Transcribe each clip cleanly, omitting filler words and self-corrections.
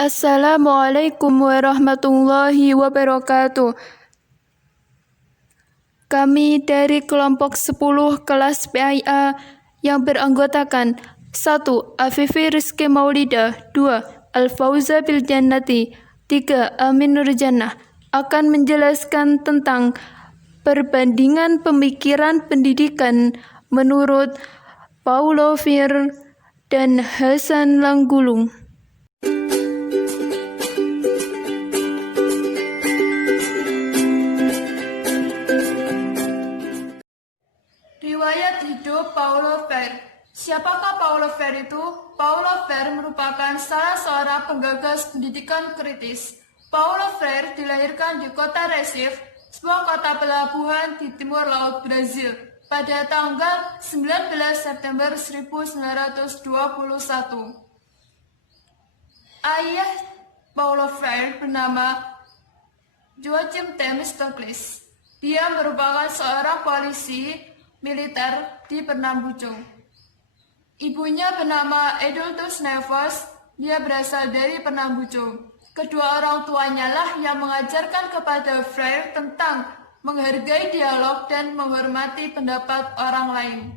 Assalamualaikum warahmatullahi wabarakatuh. Kami dari kelompok 10 kelas PIA yang beranggotakan 1. Afifi Rizky Maulida, 2. Al-Fauza Bil Jannati, 3. Amin Nurjannah akan menjelaskan tentang perbandingan pemikiran pendidikan menurut Paulo Freire dan Hasan Langgulung. Riwayat hidup Paulo Freire. Siapakah Paulo Freire itu? Paulo Freire merupakan salah seorang penggagas pendidikan kritis. Paulo Freire dilahirkan di kota Recife, sebuah kota pelabuhan di timur laut Brazil, pada tanggal 19 September 1921. Ayah Paulo Freire bernama Joachim Themistocles. Dia merupakan seorang polisi militer di Pernambuco. Ibunya bernama Adultus Neves, dia berasal dari Pernambuco. Kedua orang tuanya lah yang mengajarkan kepada Freire tentang menghargai dialog dan menghormati pendapat orang lain.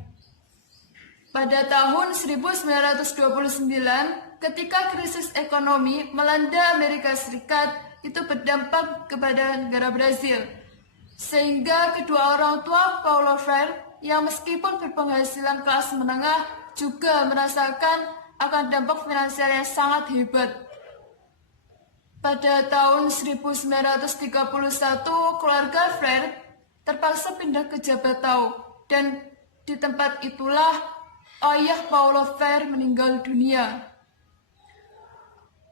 Pada tahun 1929, ketika krisis ekonomi melanda Amerika Serikat, itu berdampak kepada negara Brazil. Sehingga kedua orang tua Paulo Freire yang meskipun berpenghasilan kelas menengah juga merasakan akan dampak finansial yang sangat hebat. Pada tahun 1931, keluarga Freire terpaksa pindah ke Jabatau, dan di tempat itulah ayah Paulo Freire meninggal dunia.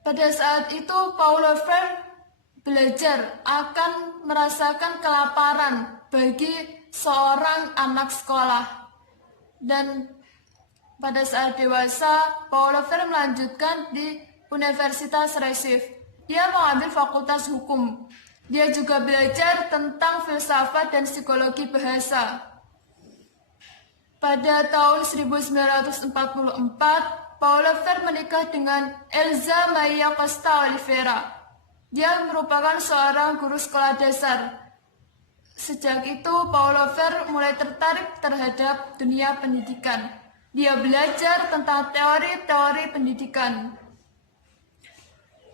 Pada saat itu, Paulo Freire belajar akan merasakan kelaparan bagi seorang anak sekolah. Dan pada saat dewasa, Paulo Freire melanjutkan di Universitas Recife. Dia mengambil fakultas hukum. Dia juga belajar tentang filsafat dan psikologi bahasa. Pada tahun 1944, Paulo Freire menikah dengan Elza Maria Costa Oliveira. Dia merupakan seorang guru sekolah dasar. Sejak itu, Paulo Freire mulai tertarik terhadap dunia pendidikan. Dia belajar tentang teori-teori pendidikan.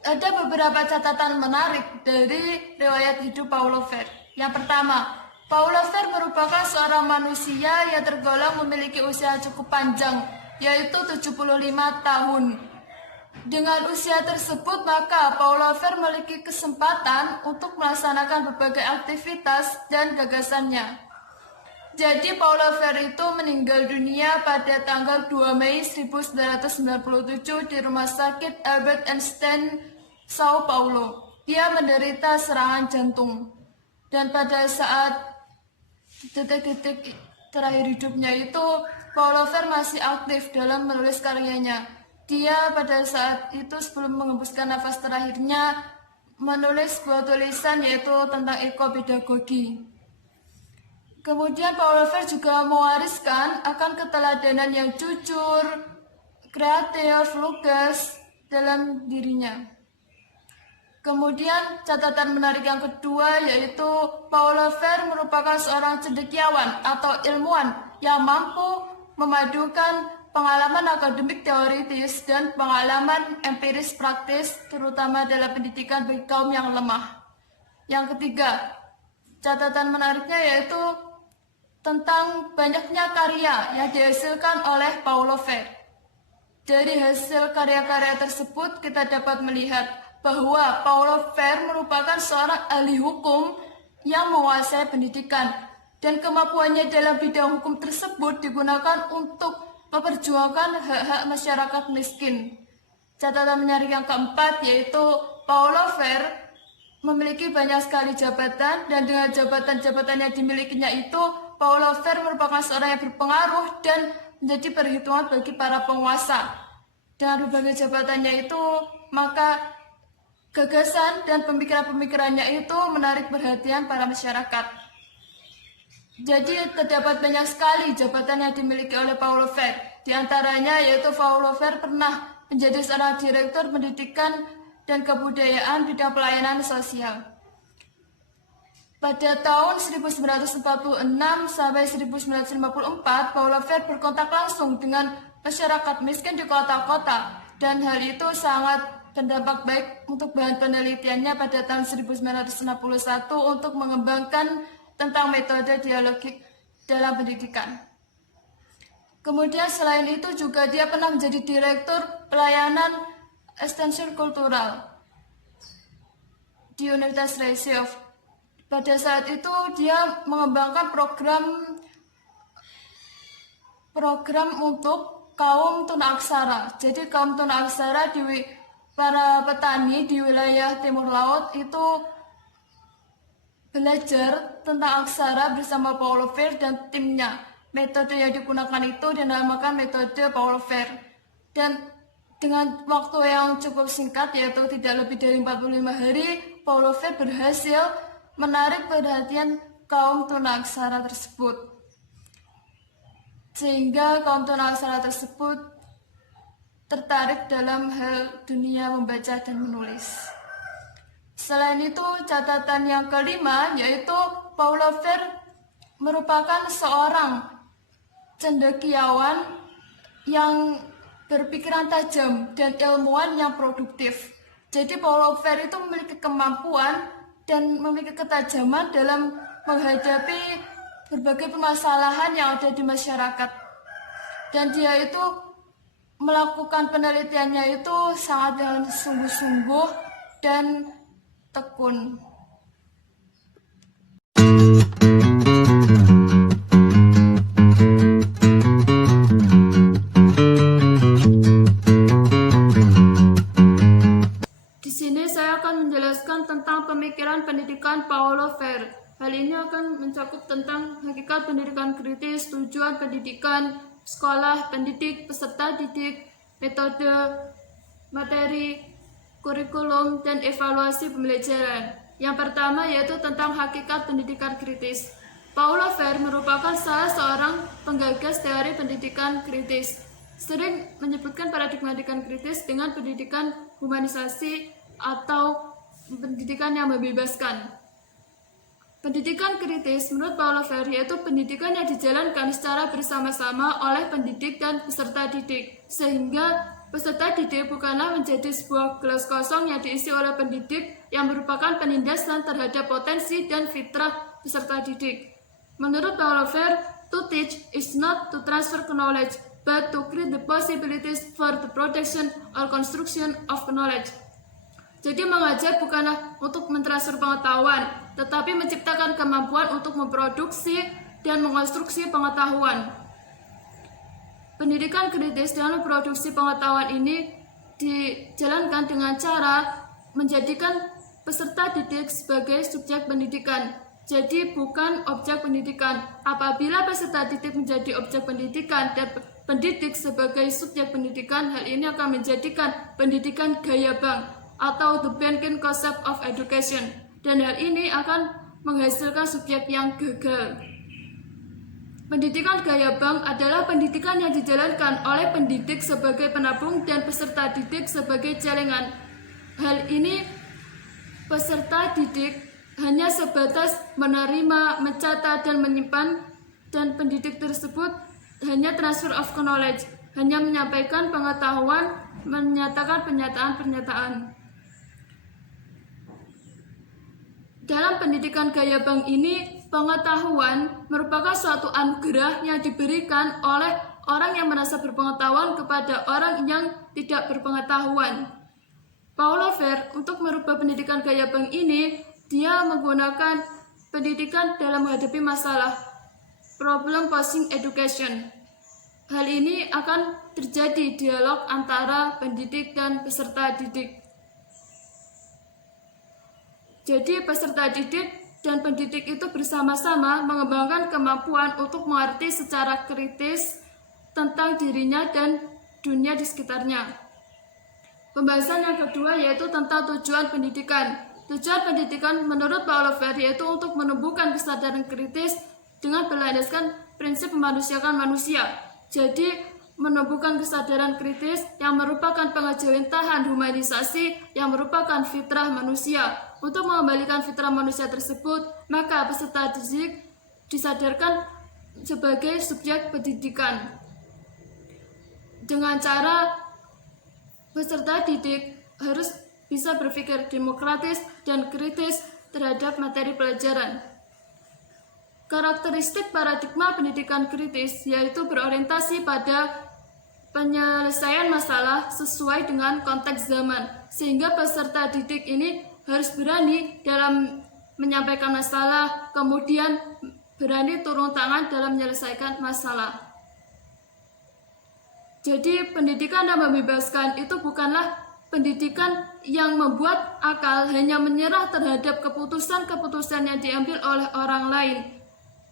Ada beberapa catatan menarik dari riwayat hidup Paulo Freire. Yang pertama, Paulo Freire merupakan seorang manusia yang tergolong memiliki usia cukup panjang, yaitu 75 tahun. Dengan usia tersebut, maka Paulo Freire memiliki kesempatan untuk melaksanakan berbagai aktivitas dan gagasannya. Jadi Paulo Freire itu meninggal dunia pada tanggal 2 Mei 1997 di Rumah Sakit Albert Einstein, Sao Paulo. Dia menderita serangan jantung. Dan pada saat detik-detik terakhir hidupnya itu, Paulo Freire masih aktif dalam menulis karyanya. Dia pada saat itu sebelum mengembuskan nafas terakhirnya menulis sebuah tulisan yaitu tentang ekopedagogi. Kemudian Paulo Freire juga mewariskan akan keteladanan yang jujur, kreatif, lugas dalam dirinya. Kemudian catatan menarik yang kedua yaitu Paulo Freire merupakan seorang cendekiawan atau ilmuwan yang mampu memadukan pengalaman akademik teoritis dan pengalaman empiris praktis, terutama dalam pendidikan bagi kaum yang lemah. Yang ketiga, catatan menariknya yaitu tentang banyaknya karya yang dihasilkan oleh Paulo Freire. Dari hasil karya-karya tersebut kita dapat melihat bahwa Paulo Freire merupakan seorang ahli hukum yang menguasai pendidikan, dan kemampuannya dalam bidang hukum tersebut digunakan untuk memperjuangkan hak-hak masyarakat miskin. Catatan menarik yang keempat yaitu Paulo Freire memiliki banyak sekali jabatan, dan dengan jabatan-jabatan yang dimilikinya itu, Paulo Freire merupakan seorang yang berpengaruh dan menjadi perhitungan bagi para penguasa. Dengan berbagai jabatannya itu, maka gagasan dan pemikiran-pemikirannya itu menarik perhatian para masyarakat. Jadi terdapat banyak sekali jabatan yang dimiliki oleh Paulo Freire. Di antaranya yaitu Paulo Freire pernah menjadi seorang direktur pendidikan dan kebudayaan bidang pelayanan sosial. Pada tahun 1946 sampai 1954, Paulo Freire berkontak langsung dengan masyarakat miskin di kota-kota, dan hal itu sangat berdampak baik untuk bahan penelitiannya pada tahun 1961 untuk mengembangkan tentang metode dialogik dalam pendidikan. Kemudian selain itu juga dia pernah menjadi direktur pelayanan ekstensi kultural di Universitas Reisseff. Pada saat itu dia mengembangkan program untuk kaum tunaksara. Jadi kaum tunaksara para petani di wilayah timur laut itu belajar tentang aksara bersama Paulo Freire dan timnya. Metode yang digunakan itu dinamakan metode Paulo Freire. Dan dengan waktu yang cukup singkat, yaitu tidak lebih dari 45 hari, Paulo Freire berhasil menarik perhatian kaum tunaksara tersebut. Sehingga kaum tunaksara tersebut tertarik dalam hal dunia membaca dan menulis. Selain itu, catatan yang kelima yaitu Paulo Freire merupakan seorang cendekiawan yang berpikiran tajam dan ilmuwan yang produktif. Jadi Paulo Freire itu memiliki kemampuan dan memiliki ketajaman dalam menghadapi berbagai permasalahan yang ada di masyarakat. Dan dia itu melakukan penelitiannya itu sangat dengan sungguh-sungguh dan tekun. Di sini saya akan menjelaskan tentang pemikiran pendidikan Paulo Freire. Hal ini akan mencakup tentang hakikat pendidikan kritis, tujuan pendidikan, sekolah, pendidik, peserta didik, metode, materi, kurikulum, dan evaluasi pembelajaran. Yang pertama yaitu tentang hakikat pendidikan kritis. Paulo Freire merupakan salah seorang penggagas teori pendidikan kritis. Sering menyebutkan paradigma pendidikan kritis dengan pendidikan humanisasi atau pendidikan yang membebaskan. Pendidikan kritis menurut Paulo Freire yaitu pendidikan yang dijalankan secara bersama-sama oleh pendidik dan peserta didik, sehingga peserta didik bukanlah menjadi sebuah gelas kosong yang diisi oleh pendidik yang merupakan penindasan terhadap potensi dan fitrah peserta didik. Menurut Paulo Freire, to teach is not to transfer knowledge, but to create the possibilities for the production or construction of knowledge. Jadi mengajar bukanlah untuk mentransfer pengetahuan, tetapi menciptakan kemampuan untuk memproduksi dan mengonstruksi pengetahuan. Pendidikan kritis dalam produksi pengetahuan ini dijalankan dengan cara menjadikan peserta didik sebagai subjek pendidikan. Jadi bukan objek pendidikan. Apabila peserta didik menjadi objek pendidikan dan pendidik sebagai subjek pendidikan, hal ini akan menjadikan pendidikan gaya bank atau the banking concept of education, dan hal ini akan menghasilkan subjek yang gagal. Pendidikan gaya bank adalah pendidikan yang dijalankan oleh pendidik sebagai penabung dan peserta didik sebagai celengan. Hal ini peserta didik hanya sebatas menerima, mencatat, dan menyimpan, dan pendidik tersebut hanya transfer of knowledge, hanya menyampaikan pengetahuan, menyatakan pernyataan-pernyataan. Dalam pendidikan gaya bank ini, pengetahuan merupakan suatu anugerah yang diberikan oleh orang yang merasa berpengetahuan kepada orang yang tidak berpengetahuan. Paulo Freire untuk merubah pendidikan gaya bank ini, dia menggunakan pendidikan dalam menghadapi masalah, problem posing education. Hal ini akan terjadi dialog antara pendidik dan peserta didik. Jadi peserta didik dan pendidik itu bersama-sama mengembangkan kemampuan untuk mengerti secara kritis tentang dirinya dan dunia di sekitarnya. Pembahasan yang kedua yaitu tentang tujuan pendidikan. Tujuan pendidikan menurut Paulo Freire yaitu untuk menumbuhkan kesadaran kritis dengan berlandaskan prinsip memanusiakan manusia. Jadi menumbuhkan kesadaran kritis yang merupakan pengejawintahan humanisasi yang merupakan fitrah manusia. Untuk mengembalikan fitrah manusia tersebut, maka peserta didik disadarkan sebagai subjek pendidikan. Dengan cara peserta didik harus bisa berpikir demokratis dan kritis terhadap materi pelajaran. Karakteristik paradigma pendidikan kritis yaitu berorientasi pada penyelesaian masalah sesuai dengan konteks zaman, sehingga peserta didik ini harus berani dalam menyampaikan masalah, kemudian berani turun tangan dalam menyelesaikan masalah. Jadi pendidikan yang membebaskan itu bukanlah pendidikan yang membuat akal hanya menyerah terhadap keputusan-keputusan yang diambil oleh orang lain,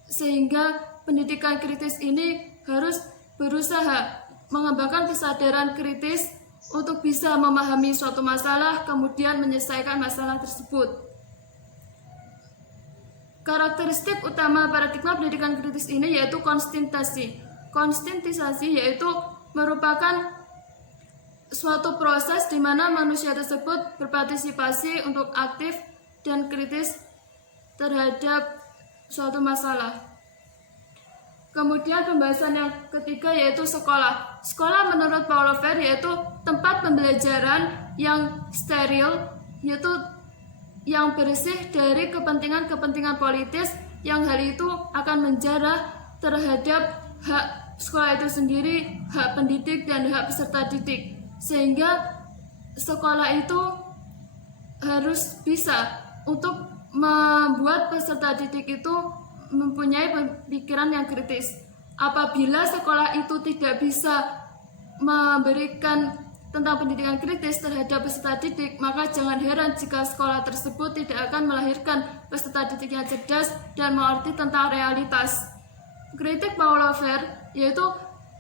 sehingga pendidikan kritis ini harus berusaha mengembangkan kesadaran kritis untuk bisa memahami suatu masalah, kemudian menyelesaikan masalah tersebut. Karakteristik utama paradigma pendidikan kritis ini yaitu konstitusasi. Konstitusasi yaitu merupakan suatu proses di mana manusia tersebut berpartisipasi untuk aktif dan kritis terhadap suatu masalah. Kemudian pembahasan yang ketiga yaitu sekolah. Sekolah menurut Paulo Freire yaitu tempat pembelajaran yang steril, yaitu yang bersih dari kepentingan-kepentingan politis yang hal itu akan menjarah terhadap hak sekolah itu sendiri, hak pendidik dan hak peserta didik. Sehingga sekolah itu harus bisa untuk membuat peserta didik itu mempunyai pemikiran yang kritis. Apabila sekolah itu tidak bisa memberikan tentang pendidikan kritis terhadap peserta didik, maka jangan heran jika sekolah tersebut tidak akan melahirkan peserta didik yang cerdas dan mengerti tentang realitas. Kritik Paulo Freire yaitu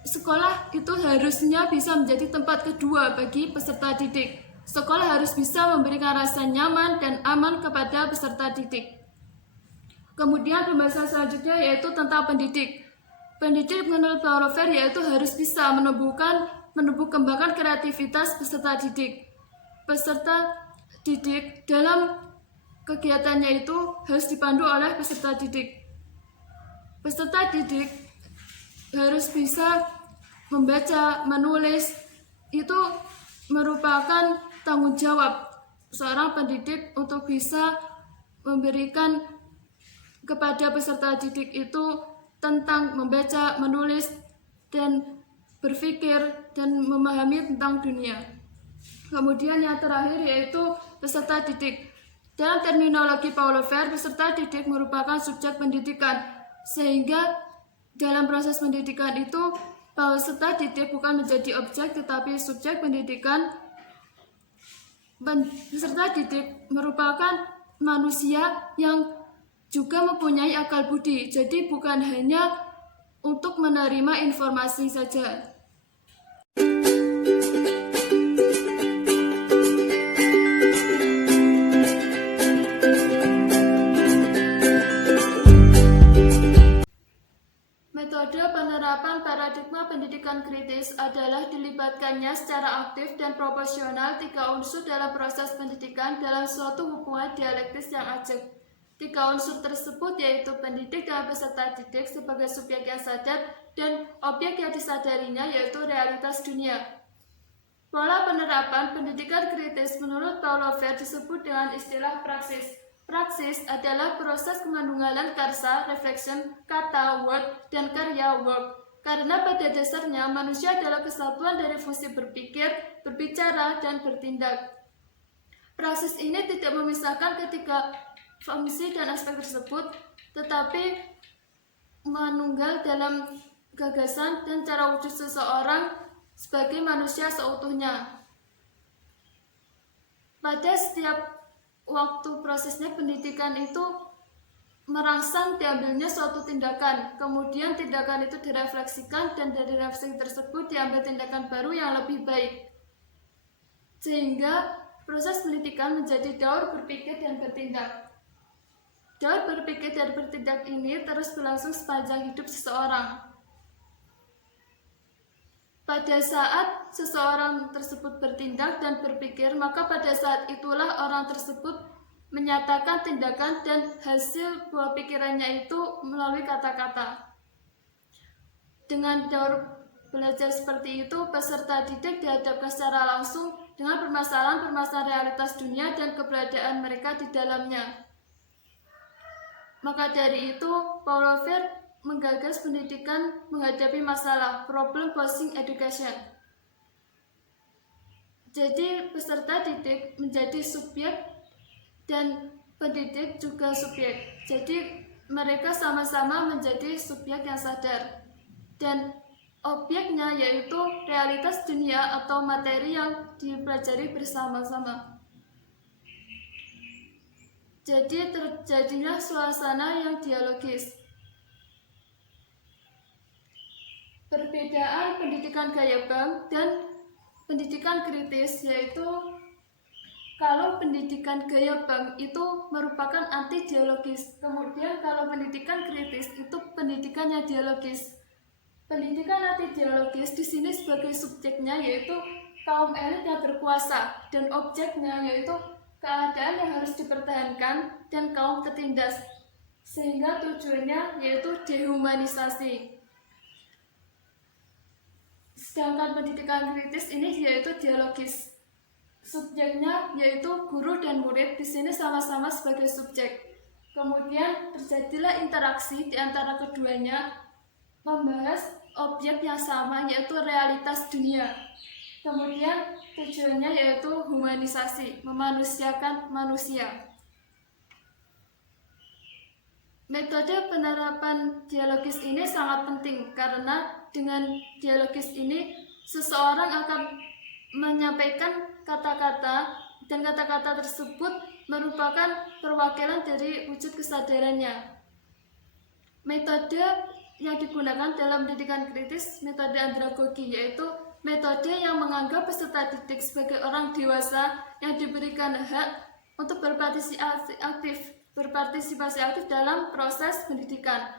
sekolah itu harusnya bisa menjadi tempat kedua bagi peserta didik. Sekolah harus bisa memberikan rasa nyaman dan aman kepada peserta didik. Kemudian pembahasan selanjutnya yaitu tentang pendidik. Pendidik menurut Paulo Freire yaitu harus bisa menumbuh kembangkan kreativitas peserta didik. Peserta didik dalam kegiatannya itu harus dipandu oleh peserta didik. Peserta didik harus bisa membaca, menulis, itu merupakan tanggung jawab seorang pendidik untuk bisa memberikan kepada peserta didik itu tentang membaca, menulis, dan berpikir dan memahami tentang dunia. Kemudian yang terakhir yaitu peserta didik. Dalam terminologi Paulo Freire, peserta didik merupakan subjek pendidikan, sehingga dalam proses pendidikan itu peserta didik bukan menjadi objek tetapi subjek pendidikan. Peserta didik merupakan manusia yang juga mempunyai akal budi, jadi bukan hanya untuk menerima informasi saja. Metode penerapan paradigma pendidikan kritis adalah dilibatkannya secara aktif dan proporsional tiga unsur dalam proses pendidikan dalam suatu hubungan dialektis yang ajak. Tiga unsur tersebut yaitu pendidik dan peserta didik sebagai subjek yang sadar dan objek yang disadarinya yaitu realitas dunia. Pola penerapan pendidikan kritis menurut Paulo Freire disebut dengan istilah praksis. Praksis adalah proses kemandunggalan karsa, reflection, kata, word, dan karya, work. Karena pada dasarnya manusia adalah kesatuan dari fungsi berpikir, berbicara, dan bertindak. Praksis ini tidak memisahkan ketiga fungsi dan aspek tersebut, tetapi menunggal dalam gagasan dan cara wujud seseorang sebagai manusia seutuhnya. Pada setiap waktu prosesnya pendidikan itu merangsang diambilnya suatu tindakan, kemudian tindakan itu direfleksikan dan dari refleksi tersebut diambil tindakan baru yang lebih baik. Sehingga proses pendidikan menjadi daur berpikir dan bertindak. Daur berpikir dan bertindak ini terus berlangsung sepanjang hidup seseorang. Pada saat seseorang tersebut bertindak dan berpikir, maka pada saat itulah orang tersebut menyatakan tindakan dan hasil buah pikirannya itu melalui kata-kata. Dengan daur belajar seperti itu, peserta didik dihadapkan secara langsung dengan permasalahan-permasalahan realitas dunia dan keberadaan mereka di dalamnya. Maka dari itu, Paulo Freire menggagas pendidikan menghadapi masalah, problem posing education. Jadi peserta didik menjadi subjek dan pendidik juga subjek. Jadi mereka sama-sama menjadi subjek yang sadar. Dan objeknya yaitu realitas dunia atau materi yang dipelajari bersama-sama. Jadi terjadinya suasana yang dialogis. Perbedaan pendidikan gaya bank dan pendidikan kritis yaitu kalau pendidikan gaya bank itu merupakan anti dialogis, kemudian kalau pendidikan kritis itu pendidikan yang dialogis. Pendidikan anti dialogis di sini sebagai subjeknya yaitu kaum elit yang berkuasa dan objeknya yaitu keadaan yang harus dipertahankan dan kaum tertindas, sehingga tujuannya yaitu dehumanisasi. Sedangkan pendidikan kritis ini yaitu dialogis. Subjeknya yaitu guru dan murid di sini sama-sama sebagai subjek. Kemudian terjadilah interaksi di antara keduanya membahas objek yang sama yaitu realitas dunia. Kemudian tujuannya yaitu humanisasi, memanusiakan manusia. Metode penerapan dialogis ini sangat penting karena dengan dialogis ini seseorang akan menyampaikan kata-kata dan kata-kata tersebut merupakan perwakilan dari wujud kesadarannya. Metode yang digunakan dalam pendidikan kritis metode andragogi, yaitu metode yang menganggap peserta didik sebagai orang dewasa yang diberikan hak untuk berpartisipasi aktif dalam proses pendidikan,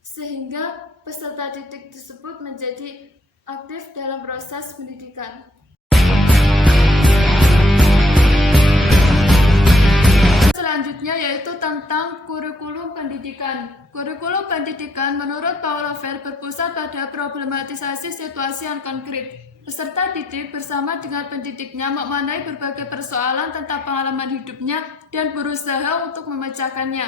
sehingga peserta didik tersebut menjadi aktif dalam proses pendidikan. Selanjutnya yaitu tentang kurikulum pendidikan. Kurikulum pendidikan menurut Paulo Freire berpusat pada problematisasi situasi yang konkret. Peserta didik bersama dengan pendidiknya memaknai berbagai persoalan tentang pengalaman hidupnya dan berusaha untuk memecahkannya.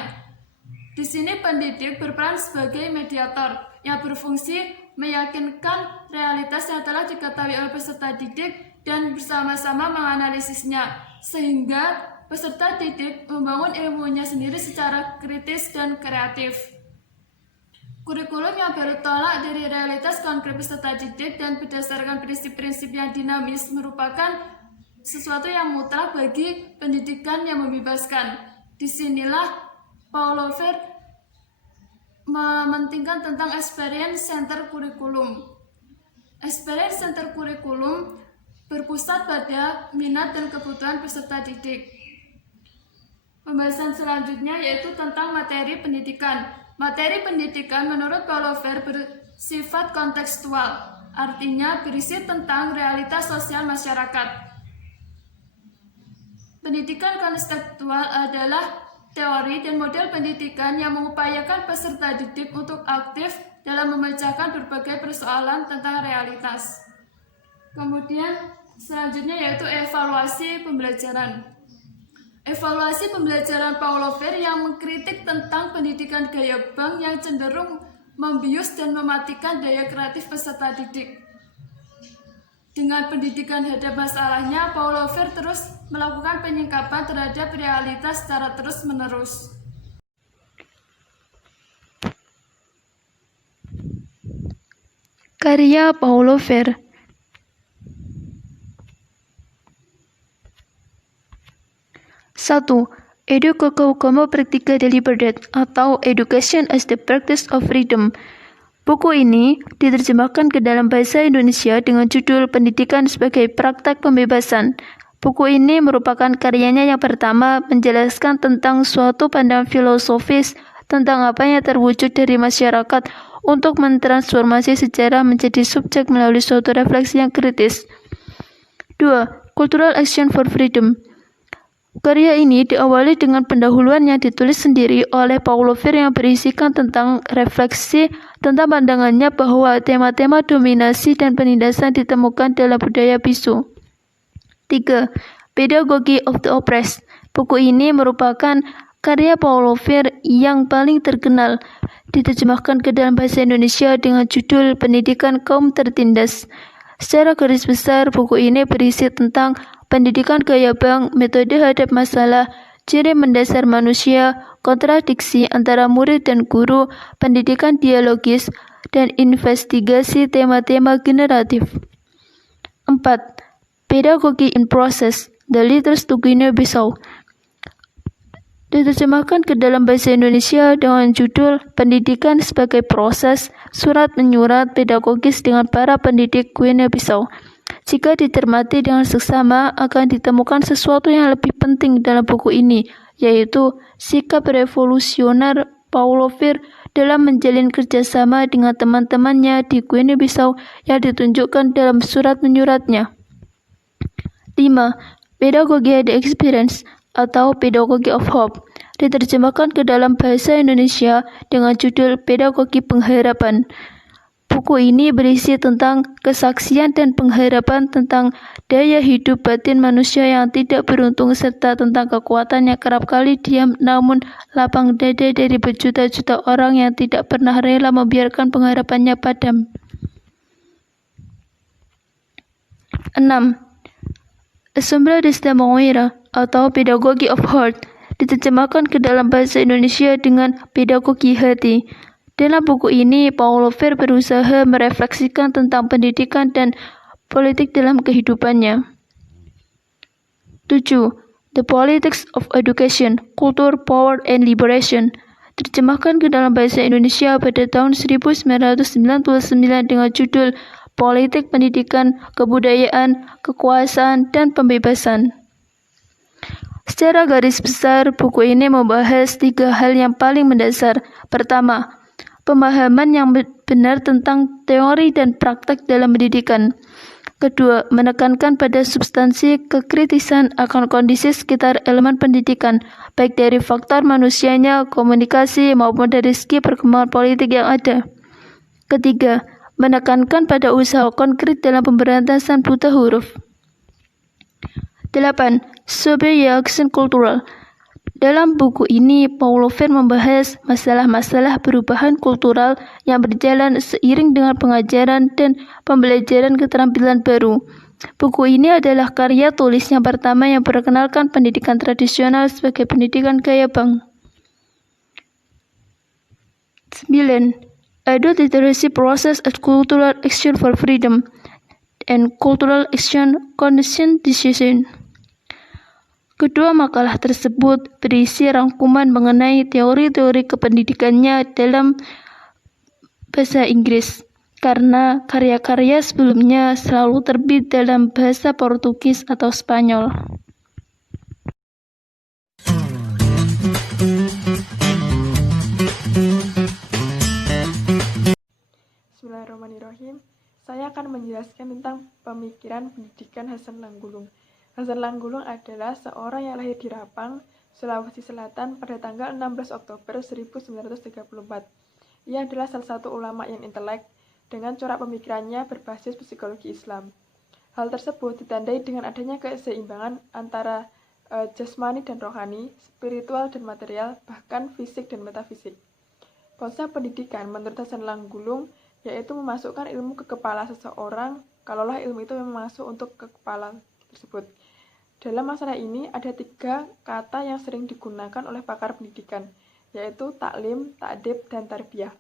Di sini pendidik berperan sebagai mediator yang berfungsi meyakinkan realitas yang telah diketahui oleh peserta didik dan bersama-sama menganalisisnya, sehingga peserta didik membangun ilmunya sendiri secara kritis dan kreatif. Kurikulum yang bertolak dari realitas konkret peserta didik dan berdasarkan prinsip-prinsip yang dinamis merupakan sesuatu yang mutlak bagi pendidikan yang membebaskan. Disinilah Paulo Freire mementingkan tentang experience center kurikulum. Experience center kurikulum berpusat pada minat dan kebutuhan peserta didik. Pembahasan selanjutnya yaitu tentang materi pendidikan. Materi pendidikan menurut Paulo Freire bersifat kontekstual, artinya berisi tentang realitas sosial masyarakat. Pendidikan kontekstual adalah teori dan model pendidikan yang mengupayakan peserta didik untuk aktif dalam memecahkan berbagai persoalan tentang realitas. Kemudian selanjutnya yaitu evaluasi pembelajaran. Evaluasi pembelajaran Paulo Freire yang mengkritik tentang pendidikan gaya bank yang cenderung membius dan mematikan daya kreatif peserta didik. Dengan pendidikan hadap masalahnya, Paulo Freire terus melakukan penyingkapan terhadap realitas secara terus-menerus. Karya Paulo Freire. 1. Educação como prática de liberdade atau Education as the Practice of Freedom. Buku ini diterjemahkan ke dalam bahasa Indonesia dengan judul Pendidikan sebagai Praktek Pembebasan. Buku ini merupakan karyanya yang pertama menjelaskan tentang suatu pandangan filosofis tentang apa yang terwujud dari masyarakat untuk mentransformasi sejarah menjadi subjek melalui suatu refleksi yang kritis. 2. Cultural Action for Freedom. Karya ini diawali dengan pendahuluan yang ditulis sendiri oleh Paulo Freire yang berisikan tentang refleksi tentang pandangannya bahwa tema-tema dominasi dan penindasan ditemukan dalam budaya bisu. 3. Pedagogy of the Oppressed. Buku ini merupakan karya Paulo Freire yang paling terkenal, diterjemahkan ke dalam bahasa Indonesia dengan judul Pendidikan Kaum Tertindas. Secara garis besar, buku ini berisi tentang pendidikan gaya bank, metode hadap masalah, ciri mendasar manusia, kontradiksi antara murid dan guru, pendidikan dialogis, dan investigasi tema-tema generatif. 4. Pedagogy in Process, The Letters to Guinea-Bissau. Diterjemahkan ke dalam bahasa Indonesia dengan judul Pendidikan sebagai Proses, Surat-menyurat Pedagogis dengan para pendidik Guinea-Bissau. Jika dicermati dengan seksama, akan ditemukan sesuatu yang lebih penting dalam buku ini, yaitu sikap revolusioner Paulo Freire dalam menjalin kerjasama dengan teman-temannya di Guinea-Bissau yang ditunjukkan dalam surat menyuratnya. 5. Pedagogy at the Experience atau Pedagogy of Hope, diterjemahkan ke dalam bahasa Indonesia dengan judul Pedagogi Pengharapan. Buku ini berisi tentang kesaksian dan pengharapan tentang daya hidup batin manusia yang tidak beruntung serta tentang kekuatan yang kerap kali diam namun lapang dada dari berjuta-juta orang yang tidak pernah rela membiarkan pengharapannya padam. 6. Asombra desta Moira atau Pedagogy of Heart, diterjemahkan ke dalam bahasa Indonesia dengan Pedagogi Hati. Dalam buku ini, Paulo Freire berusaha merefleksikan tentang pendidikan dan politik dalam kehidupannya. 7. The Politics of Education, Culture, Power, and Liberation, terjemahkan ke dalam bahasa Indonesia pada tahun 1999 dengan judul Politik Pendidikan, Kebudayaan, Kekuasaan, dan Pembebasan. Secara garis besar, buku ini membahas 3 hal yang paling mendasar. Pertama, pemahaman yang benar tentang teori dan praktek dalam pendidikan. Kedua, menekankan pada substansi kekritisan akan kondisi sekitar elemen pendidikan, baik dari faktor manusianya, komunikasi, maupun dari segi perkembangan politik yang ada. Ketiga, menekankan pada usaha konkret dalam pemberantasan buta huruf. 8. Sobriety Action Cultural. Dalam buku ini, Paulo Freire membahas masalah-masalah perubahan kultural yang berjalan seiring dengan pengajaran dan pembelajaran keterampilan baru. Buku ini adalah karya tulis yang pertama yang memperkenalkan pendidikan tradisional sebagai pendidikan gaya bank. 9. Adult Literacy Process as Cultural Action for Freedom and Cultural Action Conscientization. Kedua makalah tersebut berisi rangkuman mengenai teori-teori kependidikannya dalam bahasa Inggris, karena karya-karya sebelumnya selalu terbit dalam bahasa Portugis atau Spanyol. Bismillahirrahmanirrahim. Saya akan menjelaskan tentang pemikiran pendidikan Hasan Langgulung. Hasan Langgulung adalah seorang yang lahir di Rapang, Sulawesi Selatan pada tanggal 16 Oktober 1934. Ia adalah salah satu ulama yang intelek dengan corak pemikirannya berbasis psikologi Islam. Hal tersebut ditandai dengan adanya keseimbangan antara jasmani dan rohani, spiritual dan material, bahkan fisik dan metafisik. Konsep pendidikan menurut Hasan Langgulung yaitu memasukkan ilmu ke kepala seseorang, kalaulah ilmu itu memang masuk untuk ke kepala tersebut. Dalam masalah ini ada 3 kata yang sering digunakan oleh pakar pendidikan, yaitu taklim, ta'dib, dan tarbiyah.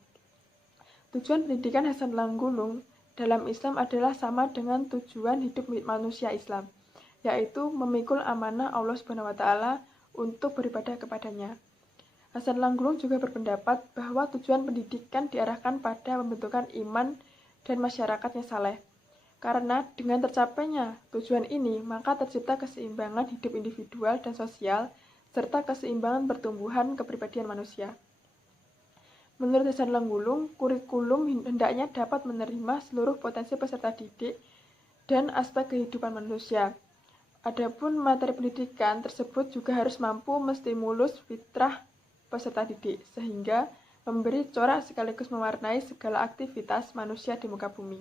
Tujuan pendidikan Hasan Langgulung dalam Islam adalah sama dengan tujuan hidup manusia Islam, yaitu memikul amanah Allah SWT untuk beribadah kepadanya. Hasan Langgulung juga berpendapat bahwa tujuan pendidikan diarahkan pada pembentukan iman dan masyarakat yang saleh. Karena dengan tercapainya tujuan ini, maka tercipta keseimbangan hidup individual dan sosial, serta keseimbangan pertumbuhan kepribadian manusia. Menurut Hasan Langgulung, kurikulum hendaknya dapat menerima seluruh potensi peserta didik dan aspek kehidupan manusia. Adapun materi pendidikan tersebut juga harus mampu menstimulus fitrah peserta didik, sehingga memberi corak sekaligus mewarnai segala aktivitas manusia di muka bumi.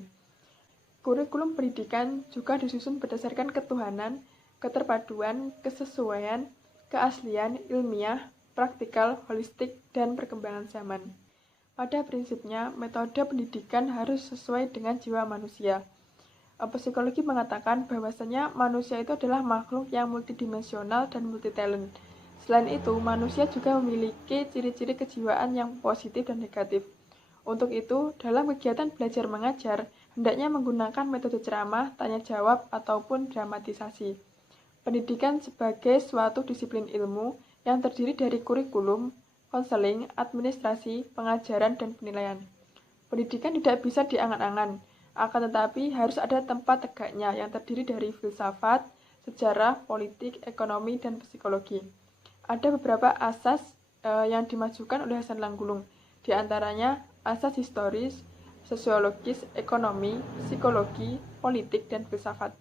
Kurikulum pendidikan juga disusun berdasarkan ketuhanan, keterpaduan, kesesuaian, keaslian, ilmiah, praktikal, holistik, dan perkembangan zaman. Pada prinsipnya, metode pendidikan harus sesuai dengan jiwa manusia. Psikologi mengatakan bahwasanya manusia itu adalah makhluk yang multidimensional dan multitalent. Selain itu, manusia juga memiliki ciri-ciri kejiwaan yang positif dan negatif. Untuk itu, dalam kegiatan belajar mengajar, hendaknya menggunakan metode ceramah, tanya jawab, ataupun dramatisasi. Pendidikan sebagai suatu disiplin ilmu yang terdiri dari kurikulum, konseling, administrasi, pengajaran, dan penilaian. Pendidikan tidak bisa diangan-angan, akan tetapi harus ada tempat tegaknya yang terdiri dari filsafat, sejarah, politik, ekonomi, dan psikologi. Ada beberapa asas yang dimajukan oleh Hasan Langgulung, di antaranya asas historis, sosiologis, ekonomi, psikologi, politik, dan filsafat.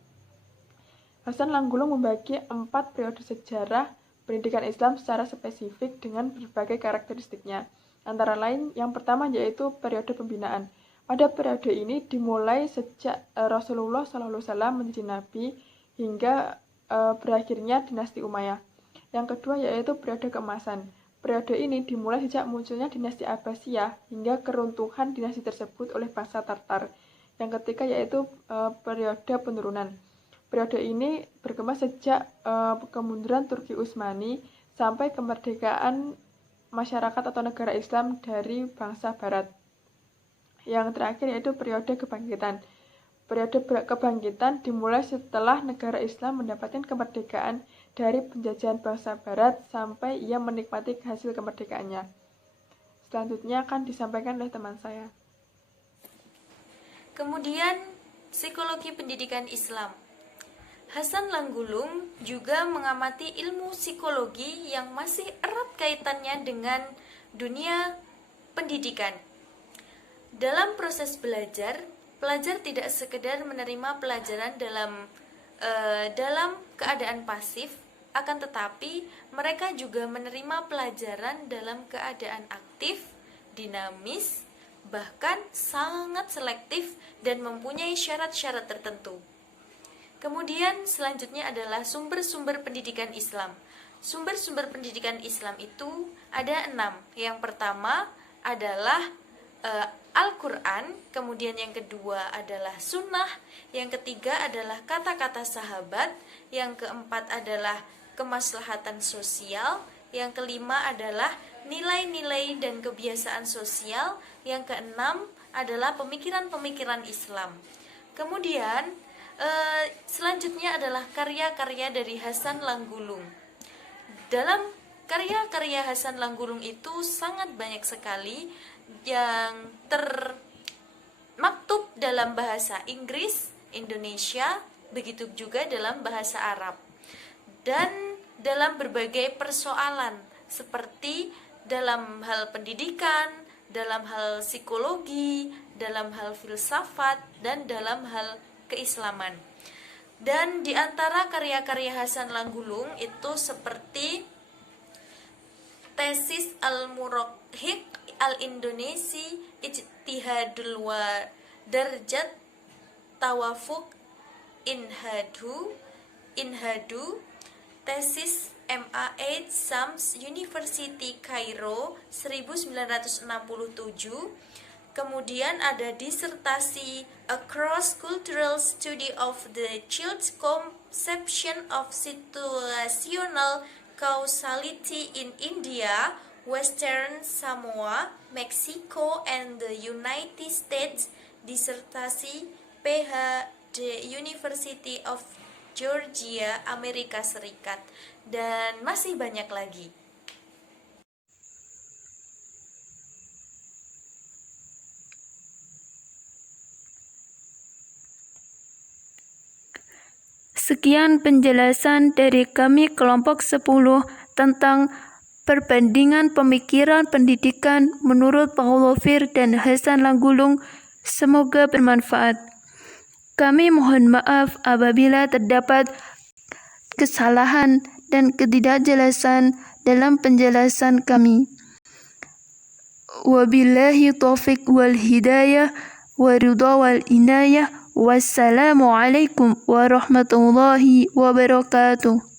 Hasan Langgulung membagi 4 periode sejarah pendidikan Islam secara spesifik dengan berbagai karakteristiknya. Antara lain, yang pertama yaitu periode pembinaan. Pada periode ini dimulai sejak Rasulullah SAW menjadi nabi hingga berakhirnya dinasti Umayyah. Yang kedua yaitu periode keemasan. Periode ini dimulai sejak munculnya dinasti Abbasiyah hingga keruntuhan dinasti tersebut oleh bangsa Tartar. Yang ketiga yaitu periode penurunan. Periode ini berkembang sejak kemunduran Turki Utsmani sampai kemerdekaan masyarakat atau negara Islam dari bangsa Barat. Yang terakhir yaitu periode kebangkitan. Periode kebangkitan dimulai setelah negara Islam mendapatkan kemerdekaan dari penjajahan bangsa Barat sampai ia menikmati hasil kemerdekaannya. Selanjutnya akan disampaikan oleh teman saya. Kemudian, psikologi pendidikan Islam. Hasan Langgulung juga mengamati ilmu psikologi yang masih erat kaitannya dengan dunia pendidikan. Dalam proses belajar, pelajar tidak sekedar menerima pelajaran dalam keadaan pasif, akan tetapi mereka juga menerima pelajaran dalam keadaan aktif, dinamis, bahkan sangat selektif dan mempunyai syarat-syarat tertentu. Kemudian selanjutnya adalah sumber-sumber pendidikan Islam. Sumber-sumber pendidikan Islam itu ada 6. Yang pertama adalah Al-Quran, kemudian yang kedua adalah Sunnah, yang ketiga adalah kata-kata sahabat, yang keempat adalah kemaslahatan sosial, yang kelima adalah nilai-nilai dan kebiasaan sosial, yang keenam adalah pemikiran-pemikiran Islam. Kemudian selanjutnya adalah karya-karya dari Hasan Langgulung. Dalam karya-karya Hasan Langgulung itu sangat banyak sekali yang termaktub dalam bahasa Inggris, Indonesia, begitu juga dalam bahasa Arab. Dan dalam berbagai persoalan seperti dalam hal pendidikan, dalam hal psikologi, dalam hal filsafat, dan dalam hal keislaman. Dan di antara karya-karya Hasan Langgulung itu seperti tesis Al-Muraqqiq Al-Indonesi Ijtihadul Darjat Tawafuq Inhadu, tesis MAH Shams University Kairo 1967. Kemudian ada disertasi A Cross-Cultural Study of the Child's Conception of Situational Causality in India, Western Samoa, Mexico, and the United States. Disertasi PhD University of Georgia, Amerika Serikat. Dan masih banyak lagi. Sekian penjelasan dari kami kelompok 10 tentang perbandingan pemikiran pendidikan menurut Paulo Freire dan Hasan Langgulung. Semoga bermanfaat. Kami mohon maaf apabila terdapat kesalahan dan ketidakjelasan dalam penjelasan kami. Wabillahi taufiq wal hidayah wa ridha wal inayah. Wassalamualaikum warahmatullahi wabarakatuh.